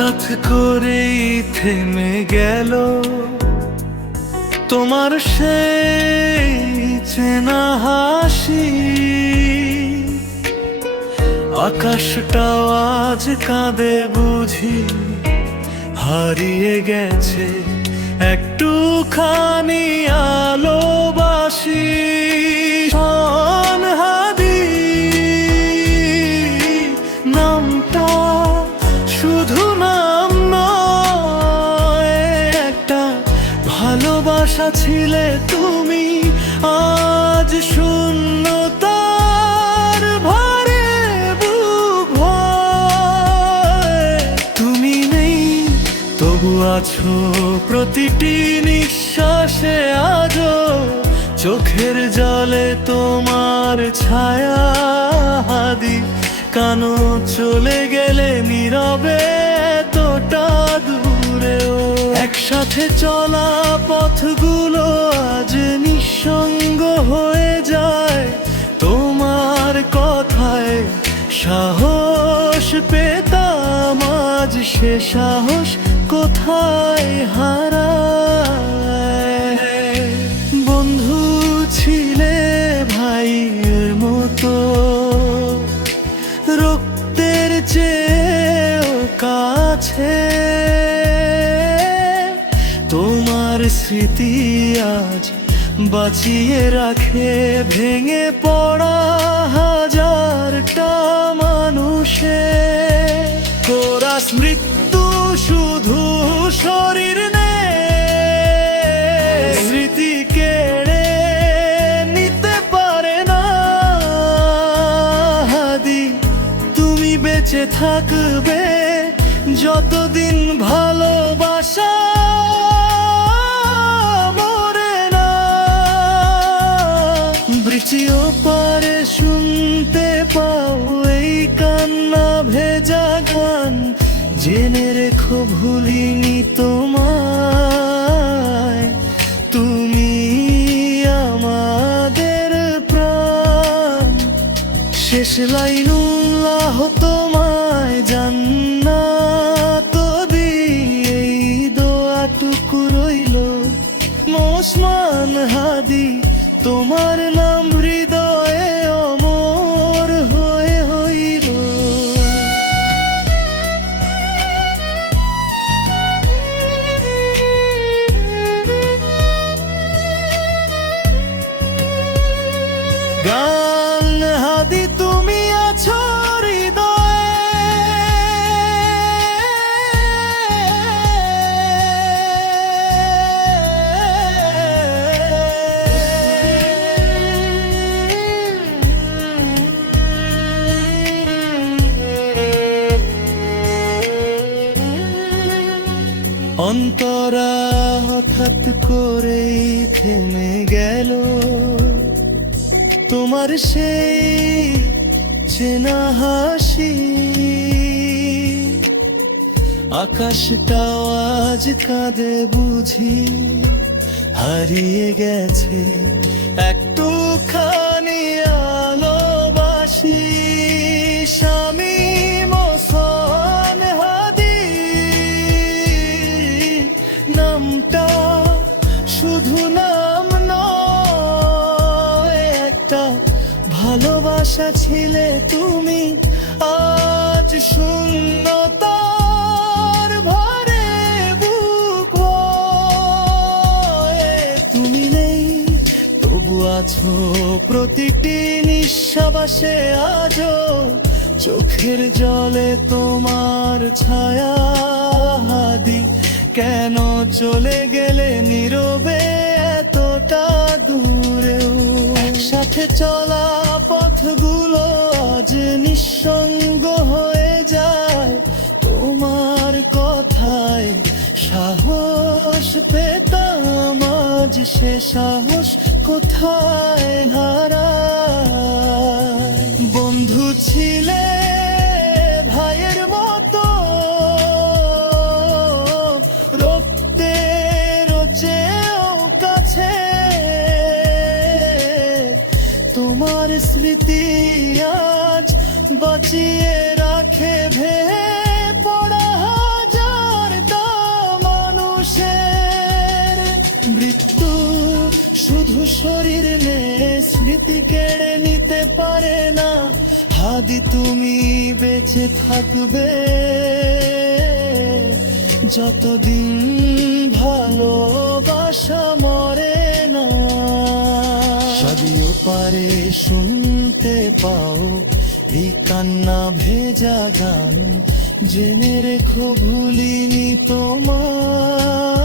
হঠাৎ করেই থেমে গেল তোমার সেই চেনা হাসি। আকাশটাও আজ কাঁদে বুঝি, হারিয়ে গেছে একটুখানি আলোবাসি। হাদি নামটা শুধু নাম নয়, একটা ভালোবাসা ছিলে তুমি। আজ শূন্যতার ভারে বুক ভরে, তুমি নেই তবু আছো প্রতিটি নিঃশ্বাসে। আজও চোখের জলে তোমার ছায়া হাদি, কেন চলে গেলে নীরবে এতটা দূরেও। একসাথে চলা পথগুলো আজ নিঃসঙ্গ হয়ে যায়, তোমার কথায় সাহস পেতাম। আজ সে সাহস কোথায় হারায়? বন্ধু ছিলে ভাইয়ের মতো, রক্তের চেয়েও কাছে। তোমার স্মৃতি আজ বাঁচিয়ে রাখে ভেঙে পড়া হাজারটা মানুষে। কোরাস মৃত্যু শুধু শরীর নেই, স্মৃতি কেড়ে নিতে পারে না। হাদি তুমি বেঁচে থাকবে যতদিন ভালোবাসা মরে না। বৃষ্টিও পারে শুনতে পাও এই কান্না ভেজা গান, জেনে রেখো ভুলিনি তোমায়। তুমি আমাদের প্রাণ। শেষ লাইনুল্লাহ তোমায় জান্নাত দিয়ে এই দোয়াটুকু রইল। ওসমান হাদি তোমার নাম হৃদয়ে অমর হয়ে হইল। গান হাদি তুমি আছো অন্তরা হঠাৎ করেই থেমে গেল তোমার সেই চেনা হাসি। আকাশটাও আজ কাঁদে বুঝি, হারিয়ে গেছে একটুখানি আলোবাসি। স্বামী মোহসেন হাদি নামটা শুধু নাম নয়, একটা ভালোবাসা ছিলে তুমি। আজ শূন্যতার ভারে বুক ভরে, তুমি নেই তবু আছো প্রতিটি নিঃশ্বাসে। আজও চোখের জলে তোমার ছায়া হাদি, কেন চলে গেলে নীরবে এতটা দূরেও। একসাথে চলা পথগুলো আজ নিঃসঙ্গ হয়ে যায়, তোমার কথায় সাহস পেতাম। আজ সে সাহস কোথায় হারায়? বন্ধু ছিলে ভাইয়ের মতো, রক্তের চেয়েও কাছে। তোমার স্মৃতি আজ বাঁচিয়ে রাখে ভেঙে পড়া শরীর নে স্মৃতি কেড়ে নিতে পারে না। হাদি তুমি বেঁচে থাকবে যতদিন ভালোবাসা মরে না। যদিও পারে শুনতে পাও এই কান্না ভেজা গান, জেনে রেখো ভুলিনি তোমার।